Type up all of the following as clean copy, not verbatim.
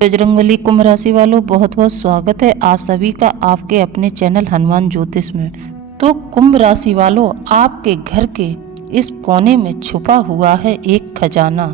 बजरंगबली कुंभ राशि वालों, बहुत बहुत स्वागत है आप सभी का आपके अपने चैनल हनुमान ज्योतिष में। तो कुंभ राशि वालों, आपके घर के इस कोने में छुपा हुआ है एक खजाना।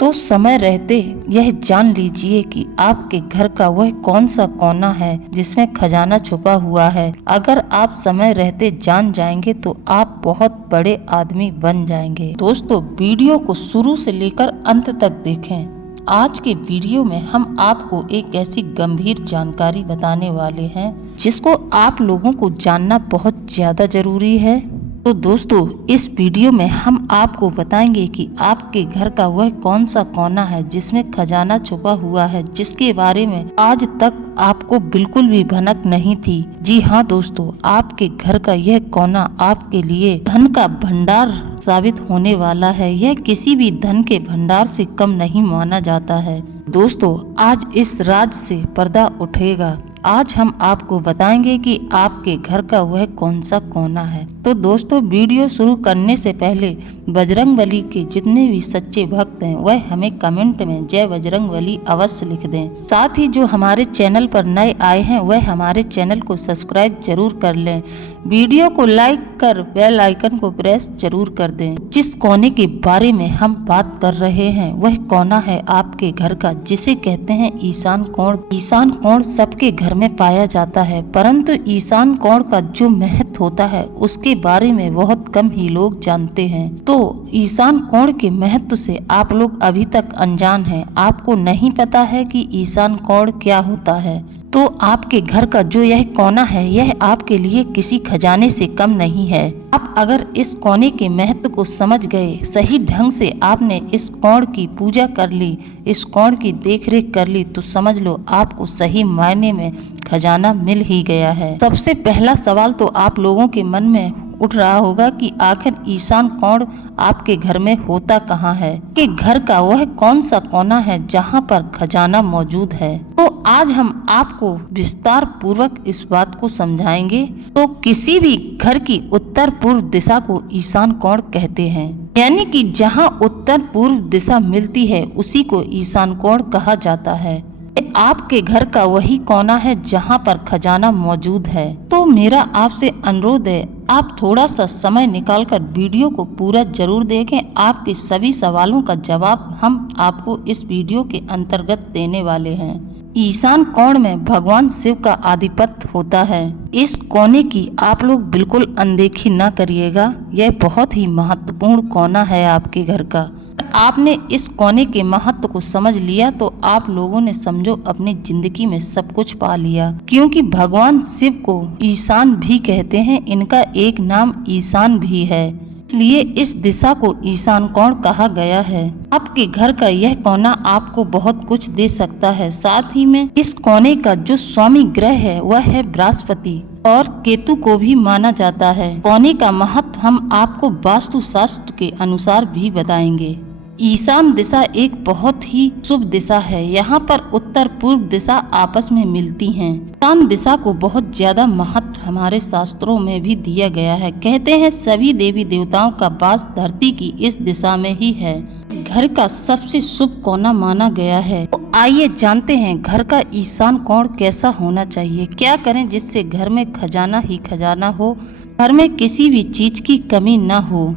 तो समय रहते यह जान लीजिए कि आपके घर का वह कौन सा कोना है जिसमें खजाना छुपा हुआ है। अगर आप समय रहते जान जाएंगे तो आप बहुत बड़े आदमी बन जाएंगे। दोस्तों, वीडियो को शुरू से लेकर अंत तक देखें। आज के वीडियो में हम आपको एक ऐसी गंभीर जानकारी बताने वाले हैं जिसको आप लोगों को जानना बहुत ज्यादा जरूरी है। तो दोस्तों, इस वीडियो में हम आपको बताएंगे कि आपके घर का वह कौन सा कोना है जिसमें खजाना छुपा हुआ है, जिसके बारे में आज तक आपको बिल्कुल भी भनक नहीं थी। जी हाँ दोस्तों, आपके घर का यह कोना आपके लिए धन का भंडार साबित होने वाला है। यह किसी भी धन के भंडार से कम नहीं माना जाता है। दोस्तों, आज इस राज से पर्दा उठेगा। आज हम आपको बताएंगे कि आपके घर का वह कौन सा कोना है। तो दोस्तों, वीडियो शुरू करने से पहले बजरंगबली के जितने भी सच्चे भक्त हैं वह हमें कमेंट में जय बजरंगबली अवश्य लिख दें। साथ ही जो हमारे चैनल पर नए आए हैं वह हमारे चैनल को सब्सक्राइब जरूर कर लें। वीडियो को लाइक कर बेल आइकन को प्रेस जरूर कर दें। जिस कोने के बारे में हम बात कर रहे हैं वह कोना है आपके घर का, जिसे कहते हैं ईशान कोण। ईशान कोण सबके घर में पाया जाता है, परंतु ईशान कोण का जो महत्व होता है उसके बारे में बहुत कम ही लोग जानते हैं। तो ईशान कोण के महत्व से आप लोग अभी तक अनजान हैं। आपको नहीं पता है कि ईशान कोण क्या होता है। तो आपके घर का जो यह कोना है यह आपके लिए किसी खजाने से कम नहीं है। आप अगर इस कोने के महत्व को समझ गए, सही ढंग से आपने इस कोण की पूजा कर ली, इस कोण की देखरेख कर ली, तो समझ लो आपको सही मायने में खजाना मिल ही गया है। सबसे पहला सवाल तो आप लोगों के मन में उठ रहा होगा कि आखिर ईशान कोण आपके घर में होता कहाँ है, कि घर का वह कौन सा कोना है जहाँ पर खजाना मौजूद है। तो आज हम आपको विस्तार पूर्वक इस बात को समझाएंगे। तो किसी भी घर की उत्तर पूर्व दिशा को ईशान कोण कहते हैं, यानी कि जहाँ उत्तर पूर्व दिशा मिलती है उसी को ईशान कोण कहा जाता है। आपके घर का वही कोना है जहाँ पर खजाना मौजूद है। तो मेरा आपसे अनुरोध है, आप थोड़ा सा समय निकालकर वीडियो को पूरा जरूर देखें। आपके सभी सवालों का जवाब हम आपको इस वीडियो के अंतर्गत देने वाले हैं। ईशान कोण में भगवान शिव का आधिपत्य होता है। इस कोने की आप लोग बिल्कुल अनदेखी न करिएगा। यह बहुत ही महत्वपूर्ण कोना है आपके घर का। आपने इस कोने के महत्व को समझ लिया तो आप लोगों ने समझो अपनी जिंदगी में सब कुछ पा लिया, क्योंकि भगवान शिव को ईशान भी कहते हैं। इनका एक नाम ईशान भी है, इसलिए इस दिशा को ईशान कोण कहा गया है। आपके घर का यह कोना आपको बहुत कुछ दे सकता है। साथ ही में इस कोने का जो स्वामी ग्रह है वह है बृहस्पति और केतु को भी माना जाता है। कोने का महत्व हम आपको वास्तु शास्त्र के अनुसार भी बताएंगे। ईशान दिशा एक बहुत ही शुभ दिशा है। यहाँ पर उत्तर पूर्व दिशा आपस में मिलती हैं। ईशान दिशा को बहुत ज्यादा महत्व हमारे शास्त्रों में भी दिया गया है। कहते हैं सभी देवी देवताओं का वास धरती की इस दिशा में ही है। घर का सबसे शुभ कोना माना गया है। तो आइए जानते हैं घर का ईशान कोण कैसा होना चाहिए। क्या करें जिससे घर में खजाना ही खजाना हो, घर में किसी भी चीज की कमी न हो।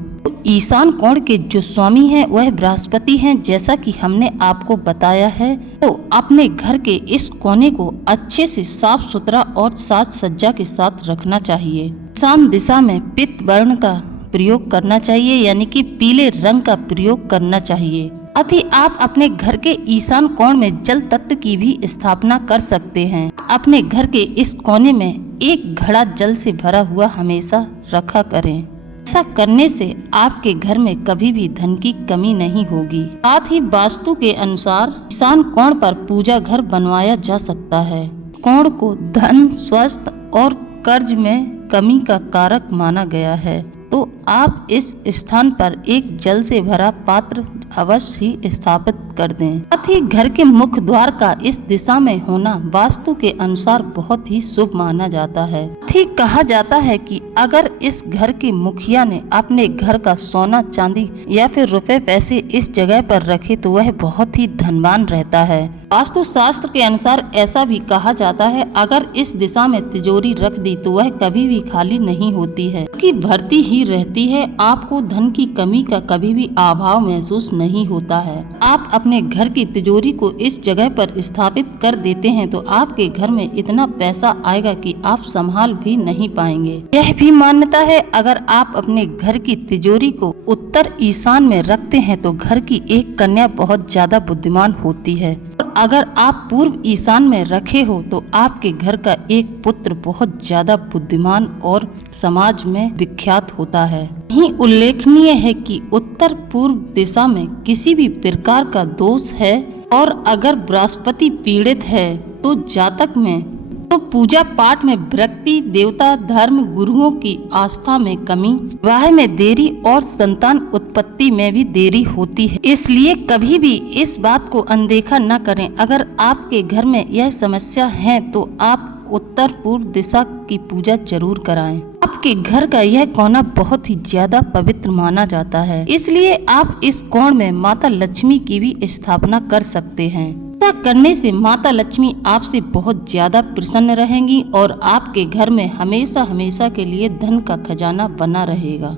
ईशान कोण के जो स्वामी हैं वह बृहस्पति हैं, जैसा कि हमने आपको बताया है। तो अपने घर के इस कोने को अच्छे से साफ सुथरा और साज सज्जा के साथ रखना चाहिए। ईशान दिशा में पित्त वर्ण का प्रयोग करना चाहिए, यानी कि पीले रंग का प्रयोग करना चाहिए। साथ ही आप अपने घर के ईशान कोण में जल तत्व की भी स्थापना कर सकते हैं। अपने घर के इस कोने में एक घड़ा जल से भरा हुआ हमेशा रखा करें। ऐसा करने से आपके घर में कभी भी धन की कमी नहीं होगी। साथ ही वास्तु के अनुसार ईशान कोण पर पूजा घर बनवाया जा सकता है। कोण को धन, स्वास्थ्य और कर्ज में कमी का कारक माना गया है। तो आप इस स्थान पर एक जल से भरा पात्र अवश्य ही स्थापित कर दें। साथ ही घर के मुख्य द्वार का इस दिशा में होना वास्तु के अनुसार बहुत ही शुभ माना जाता है। ठीक कहा जाता है कि अगर इस घर के मुखिया ने अपने घर का सोना चांदी या फिर रुपए पैसे इस जगह पर रखे तो वह बहुत ही धनवान रहता है। वास्तु शास्त्र के अनुसार ऐसा भी कहा जाता है, अगर इस दिशा में तिजोरी रख दी तो वह कभी भी खाली नहीं होती है, कि भरती ही रहती है। आपको धन की कमी का कभी भी अभाव महसूस नहीं होता है। आप अपने घर की तिजोरी को इस जगह पर स्थापित कर देते हैं तो आपके घर में इतना पैसा आएगा कि आप संभाल भी नहीं पाएंगे। यह भी मान्यता है, अगर आप अपने घर की तिजोरी को उत्तर ईशान में रखते हैं तो घर की एक कन्या बहुत ज्यादा बुद्धिमान होती है, और अगर आप पूर्व ईशान में रखे हो तो आपके घर का एक पुत्र बहुत ज्यादा बुद्धिमान और समाज में विख्यात होता है। यही उल्लेखनीय है कि उत्तर पूर्व दिशा में किसी भी प्रकार का दोष है, और अगर बृहस्पति पीड़ित है तो जातक में तो पूजा पाठ में विरक्ति, देवता धर्म गुरुओं की आस्था में कमी, विवाह में देरी और संतान उत्पत्ति में भी देरी होती है। इसलिए कभी भी इस बात को अनदेखा न करें। अगर आपके घर में यह समस्या है तो आप उत्तर पूर्व दिशा की पूजा जरूर कराएं। आपके घर का यह कोना बहुत ही ज्यादा पवित्र माना जाता है, इसलिए आप इस कोण में माता लक्ष्मी की भी स्थापना कर सकते हैं। ऐसा करने से माता लक्ष्मी आपसे बहुत ज्यादा प्रसन्न रहेंगी और आपके घर में हमेशा हमेशा के लिए धन का खजाना बना रहेगा।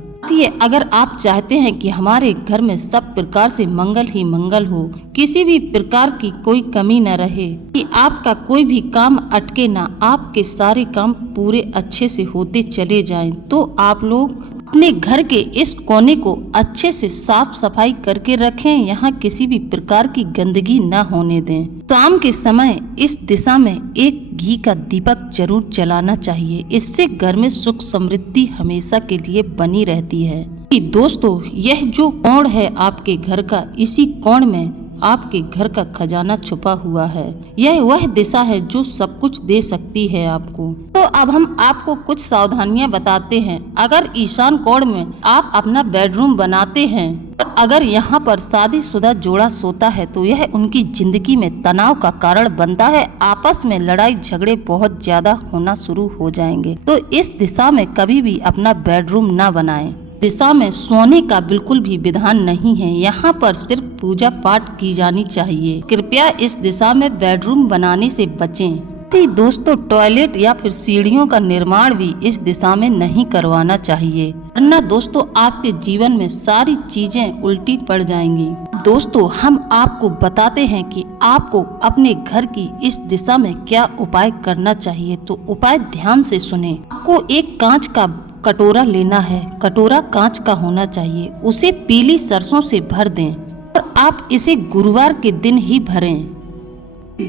अगर आप चाहते हैं कि हमारे घर में सब प्रकार से मंगल ही मंगल हो, किसी भी प्रकार की कोई कमी न रहे, कि आपका कोई भी काम अटके ना, आपके सारे काम पूरे अच्छे से होते चले जाएं, तो आप लोग अपने घर के इस कोने को अच्छे से साफ सफाई करके रखें। यहाँ किसी भी प्रकार की गंदगी न होने दें। शाम के समय इस दिशा में एक घी का दीपक जरूर जलाना चाहिए। इससे घर में सुख समृद्धि हमेशा के लिए बनी रहती है। दोस्तों, यह जो कोण है आपके घर का, इसी कोण में आपके घर का खजाना छुपा हुआ है। यह वह दिशा है जो सब कुछ दे सकती है आपको। तो अब हम आपको कुछ सावधानियां बताते हैं। अगर ईशान कोण में आप अपना बेडरूम बनाते हैं और अगर यहाँ पर शादीशुदा जोड़ा सोता है तो यह उनकी जिंदगी में तनाव का कारण बनता है। आपस में लड़ाई झगड़े बहुत ज्यादा होना शुरू हो जाएंगे। तो इस दिशा में कभी भी अपना बेडरूम न बनाएं। दिशा में सोने का बिल्कुल भी विधान नहीं है। यहाँ पर सिर्फ पूजा पाठ की जानी चाहिए। कृपया इस दिशा में बेडरूम बनाने से बचें। दोस्तों, टॉयलेट या फिर सीढ़ियों का निर्माण भी इस दिशा में नहीं करवाना चाहिए, वरना दोस्तों आपके जीवन में सारी चीजें उल्टी पड़ जाएंगी। दोस्तों, हम आपको बताते हैं कि आपको अपने घर की इस दिशा में क्या उपाय करना चाहिए। तो उपाय ध्यान से सुने। आपको एक कांच का कटोरा लेना है। कटोरा कांच का होना चाहिए। उसे पीली सरसों से भर दें और आप इसे गुरुवार के दिन ही भरें।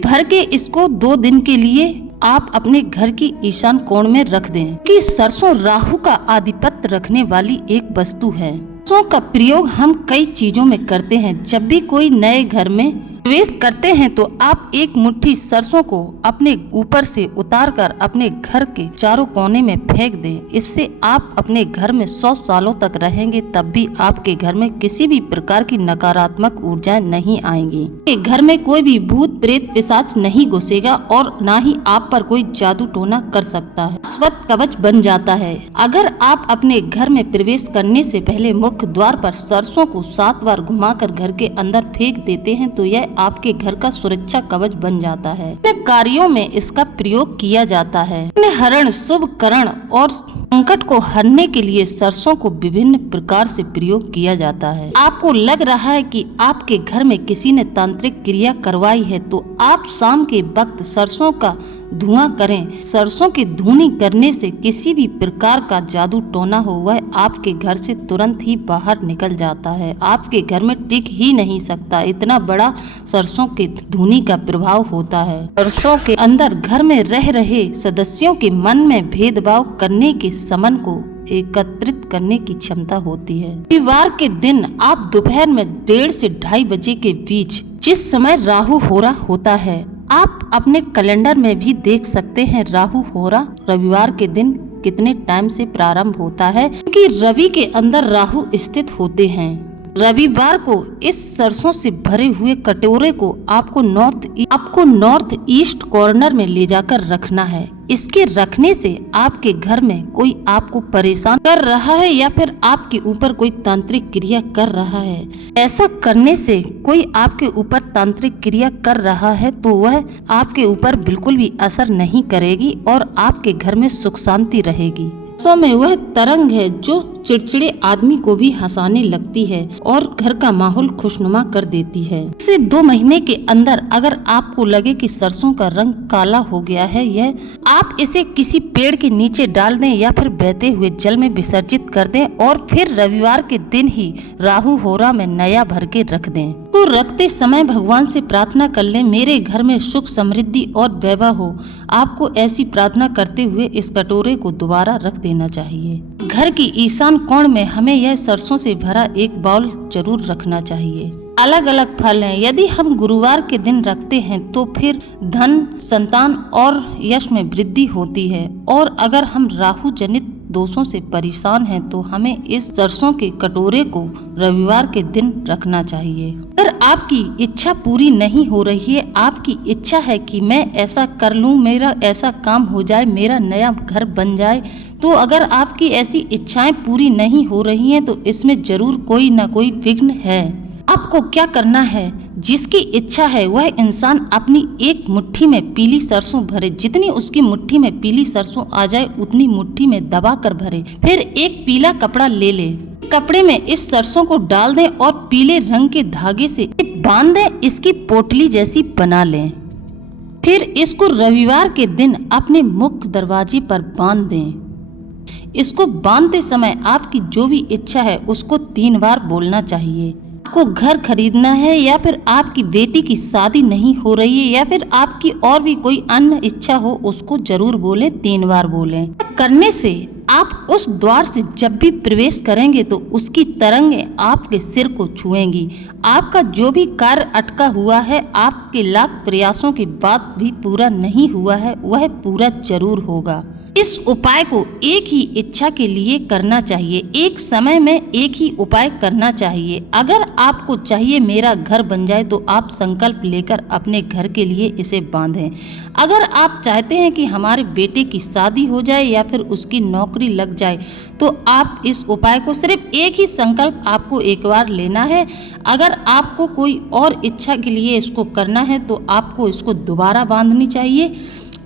भर के इसको 2 दिन के लिए आप अपने घर की ईशान कोण में रख दें, कि सरसों राहु का आधिपत्य रखने वाली एक वस्तु है। सरसों का प्रयोग हम कई चीजों में करते हैं। जब भी कोई नए घर में प्रवेश करते हैं तो आप एक मुट्ठी सरसों को अपने ऊपर से उतारकर अपने घर के चारों कोने में फेंक दें। इससे आप अपने घर में 100 सालों तक रहेंगे, तब भी आपके घर में किसी भी प्रकार की नकारात्मक ऊर्जाएं नहीं आएंगी। घर में कोई भी भूत प्रेत पिशाच नहीं घुसेगा और न ही आप पर कोई जादू टोना कर सकता है। शाश्वत कवच बन जाता है। अगर आप अपने घर में प्रवेश करने से पहले मुख्य द्वार पर सरसों को 7 बार घुमाकर घर के अंदर फेंक देते हैं तो यह आपके घर का सुरक्षा कवच बन जाता है। अपने कार्यों में इसका प्रयोग किया जाता है। अपने हरण, शुभ करण और संकट को हरने के लिए सरसों को विभिन्न प्रकार से प्रयोग किया जाता है। आपको लग रहा है कि आपके घर में किसी ने तांत्रिक क्रिया करवाई है तो आप शाम के वक्त सरसों का धुआं करें। सरसों की धुनी करने से किसी भी प्रकार का जादू टोना हो वह आपके घर से तुरंत ही बाहर निकल जाता है। आपके घर में टिक ही नहीं सकता, इतना बड़ा सरसों के धुनी का प्रभाव होता है। सरसों के अंदर घर में रह रहे सदस्यों के मन में भेदभाव करने के समन को एकत्रित करने की क्षमता होती है। रविवार के दिन आप दोपहर में 1:30 से 2:30 बजे के बीच, जिस समय राहु होरा होता है, आप अपने कैलेंडर में भी देख सकते हैं राहु होरा रविवार के दिन कितने टाइम से प्रारंभ होता है, क्योंकि रवि के अंदर राहु स्थित होते हैं। रविवार को इस सरसों से भरे हुए कटोरे को आपको नॉर्थ ईस्ट कॉर्नर में ले जाकर रखना है। इसके रखने से आपके घर में कोई आपको परेशान कर रहा है या फिर आपके ऊपर कोई तांत्रिक क्रिया कर रहा है। ऐसा करने से कोई आपके ऊपर तांत्रिक क्रिया कर रहा है तो वह आपके ऊपर बिल्कुल भी असर नहीं करेगी और आपके घर में सुख शांति रहेगी। में वह तरंग है जो चिड़चिड़े आदमी को भी हंसाने लगती है और घर का माहौल खुशनुमा कर देती है। इसे 2 महीने के अंदर अगर आपको लगे कि सरसों का रंग काला हो गया है, यह आप इसे किसी पेड़ के नीचे डाल दें या फिर बहते हुए जल में विसर्जित कर दें और फिर रविवार के दिन ही राहु होरा में नया भर के रख दें। तो रखते समय भगवान से प्रार्थना कर लें, मेरे घर में सुख समृद्धि और वैभव हो। आपको ऐसी प्रार्थना करते हुए इस कटोरे को दोबारा रख देना चाहिए। घर की ईशान कोण में हमें यह सरसों से भरा एक बाउल जरूर रखना चाहिए। अलग अलग फल हैं। यदि हम गुरुवार के दिन रखते हैं तो फिर धन, संतान और यश में वृद्धि होती है और अगर हम राहु जनित दोषों से परेशान हैं तो हमें इस सरसों के कटोरे को रविवार के दिन रखना चाहिए। अगर आपकी इच्छा पूरी नहीं हो रही है, आपकी इच्छा है कि मैं ऐसा कर लूं, मेरा ऐसा काम हो जाए, मेरा नया घर बन जाए, तो अगर आपकी ऐसी इच्छाएं पूरी नहीं हो रही हैं तो इसमें जरूर कोई ना कोई विघ्न है। आपको क्या करना है, जिसकी इच्छा है वह इंसान अपनी एक मुट्ठी में पीली सरसों भरे। जितनी उसकी मुट्ठी में पीली सरसों आ जाए उतनी मुट्ठी में दबा कर भरे। फिर एक पीला कपड़ा ले ले, कपड़े में इस सरसों को डाल दें और पीले रंग के धागे से बांध दें, इसकी पोटली जैसी बना लें। फिर इसको रविवार के दिन अपने मुख्य दरवाजे पर बांध दें। इसको बांधते समय आपकी जो भी इच्छा है उसको 3 बार बोलना चाहिए। आपको घर खरीदना है या फिर आपकी बेटी की शादी नहीं हो रही है या फिर आपकी और भी कोई अन्य इच्छा हो, उसको जरूर बोलें, 3 बार बोलें। करने से आप उस द्वार से जब भी प्रवेश करेंगे तो उसकी तरंगें आपके सिर को छुएंगी। आपका जो भी कार्य अटका हुआ है, आपके लाख प्रयासों के बाद भी पूरा नहीं हुआ है, वह पूरा जरूर होगा। इस उपाय को एक ही इच्छा के लिए करना चाहिए, एक समय में एक ही उपाय करना चाहिए। अगर आपको चाहिए मेरा घर बन जाए तो आप संकल्प लेकर अपने घर के लिए इसे बांधें। अगर आप चाहते हैं कि हमारे बेटे की शादी हो जाए या फिर उसकी नौकरी लग जाए तो आप इस उपाय को सिर्फ एक ही संकल्प आपको एक बार लेना है। अगर आपको कोई और इच्छा के लिए इसको करना है तो आपको इसको दोबारा बांधनी चाहिए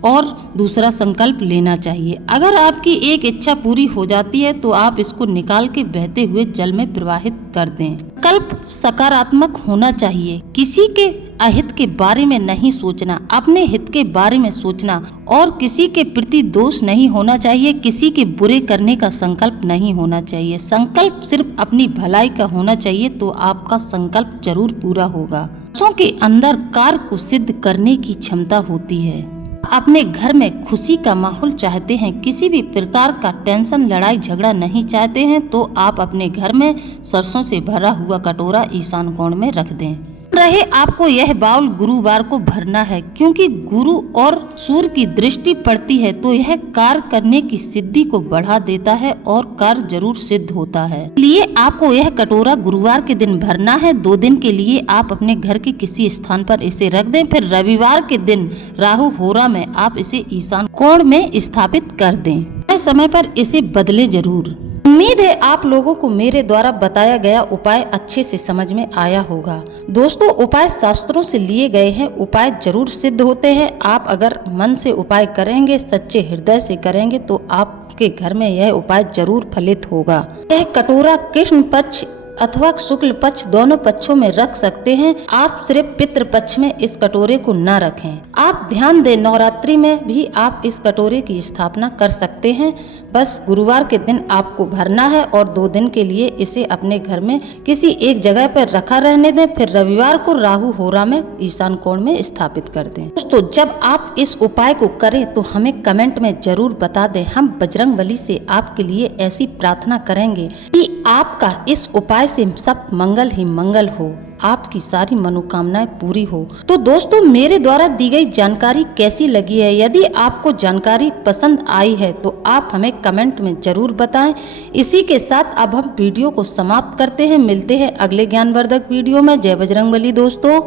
और दूसरा संकल्प लेना चाहिए। अगर आपकी एक इच्छा पूरी हो जाती है तो आप इसको निकाल के बहते हुए जल में प्रवाहित कर दें। संकल्प सकारात्मक होना चाहिए, किसी के अहित के बारे में नहीं सोचना, अपने हित के बारे में सोचना और किसी के प्रति दोष नहीं होना चाहिए, किसी के बुरे करने का संकल्प नहीं होना चाहिए। संकल्प सिर्फ अपनी भलाई का होना चाहिए तो आपका संकल्प जरूर पूरा होगा। सरसों के अंदर कार्य को सिद्ध करने की क्षमता होती है। अपने घर में खुशी का माहौल चाहते हैं, किसी भी प्रकार का टेंशन, लड़ाई झगड़ा नहीं चाहते हैं तो आप अपने घर में सरसों से भरा हुआ कटोरा ईशान कोण में रख दें। रहे आपको यह बाउल गुरुवार को भरना है, क्योंकि गुरु और सूर्य की दृष्टि पड़ती है तो यह कार्य करने की सिद्धि को बढ़ा देता है और कार्य जरूर सिद्ध होता है। इसलिए आपको यह कटोरा गुरुवार के दिन भरना है। 2 दिन के लिए आप अपने घर के किसी स्थान पर इसे रख दें। फिर रविवार के दिन राहु होरा में आप इसे ईशान कोण में स्थापित कर दें। समय पर इसे बदले जरूर। उम्मीद है आप लोगों को मेरे द्वारा बताया गया उपाय अच्छे से समझ में आया होगा। दोस्तों, उपाय शास्त्रों से लिए गए हैं, उपाय जरूर सिद्ध होते हैं। आप अगर मन से उपाय करेंगे, सच्चे हृदय से करेंगे तो आपके घर में यह उपाय जरूर फलित होगा। यह कटोरा कृष्ण पक्ष अथवा शुक्ल पक्ष दोनों पक्षों में रख सकते हैं। आप सिर्फ पितृ पक्ष में इस कटोरे को न रखें। आप ध्यान दें, नवरात्रि में भी आप इस कटोरे की स्थापना कर सकते हैं। बस गुरुवार के दिन आपको भरना है और 2 दिन के लिए इसे अपने घर में किसी एक जगह पर रखा रहने दें। फिर रविवार को राहु होरा में ईशान कोण में स्थापित कर दें। दोस्तों, जब आप इस उपाय को करें तो हमें कमेंट में जरूर बता दें। हम बजरंगबली से आपके लिए ऐसी प्रार्थना करेंगे कि आपका इस उपाय से सब मंगल ही मंगल हो, आपकी सारी मनोकामनाएं पूरी हो। तो दोस्तों, मेरे द्वारा दी गई जानकारी कैसी लगी है? यदि आपको जानकारी पसंद आई है तो आप हमें कमेंट में जरूर बताएं। इसी के साथ अब हम वीडियो को समाप्त करते हैं। मिलते हैं अगले ज्ञानवर्धक वीडियो में। जय बजरंगबली दोस्तों।